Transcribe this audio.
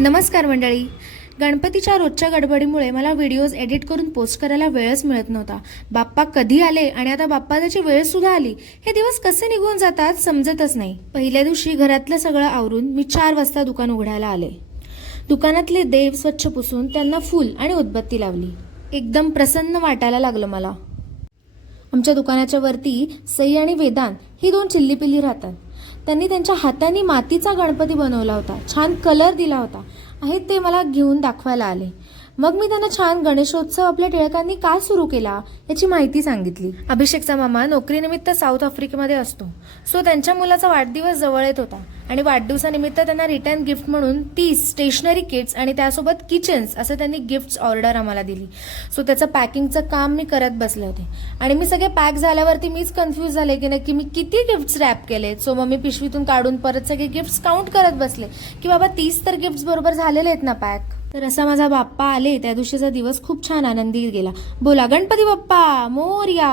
नमस्कार मंडळी. गणपतीच्या रोजच्या गडबडीमुळे मला व्हिडिओज एडिट करून पोस्ट करायला वेळच मिळत नव्हता. बाप्पा कधी आले आणि आता बाप्पाची वेळ सुद्धा आली. हे दिवस कसे निघून जातात समजतच नाही. पहिल्या दिवशी घरातलं सगळं आवरून मी 4 वाजता दुकान उघडायला आले. दुकानातले देव स्वच्छ पुसून त्यांना फूल आणि उदबत्ती लावली. एकदम प्रसन्न वाटायला लागलं मला. आमच्या दुकानाच्या वरती सई आणि वेदांत ही 2 चिल्लीपिल्ली राहतात. त्यांनी त्यांच्या हातांनी मातीचा गणपती बनवला होता. छान कलर दिला होता. ते मला घेऊन दाखवायला आले. मग मी त्यांना छान गणेशोत्सव आपल्या टिळकांनी का सुरू केला याची माहिती सांगितली. अभिषेकचा मामा नोकरीनिमित्त साऊथ आफ्रिकेमध्ये असतो. सो त्यांच्या मुलाचा वाढदिवस जवळ येत होता आणि वाढदिवसानिमित्त त्यांना रिटर्न गिफ्ट म्हणून 30 स्टेशनरी किट्स आणि त्यासोबत किचन्स असं त्यांनी गिफ्ट्स ऑर्डर आम्हाला दिली. सो त्याचं पॅकिंगचं काम मी करत बसले होते आणि मी सगळे पॅक झाल्यावरती मीच कन्फ्यूज झाले की नक्की मी किती गिफ्ट्स रॅप केले. सो मग मी पिशवीतून काढून परत सगळे गिफ्ट्स काउंट करत बसले की बाबा 30 तर गिफ्ट्स बरोबर झालेले आहेत ना पॅक. तर असा माझा बाप्पा आले त्या दिवशीचा दिवस खूप छान आनंदी गेला. बोला गणपती बाप्पा मोरया.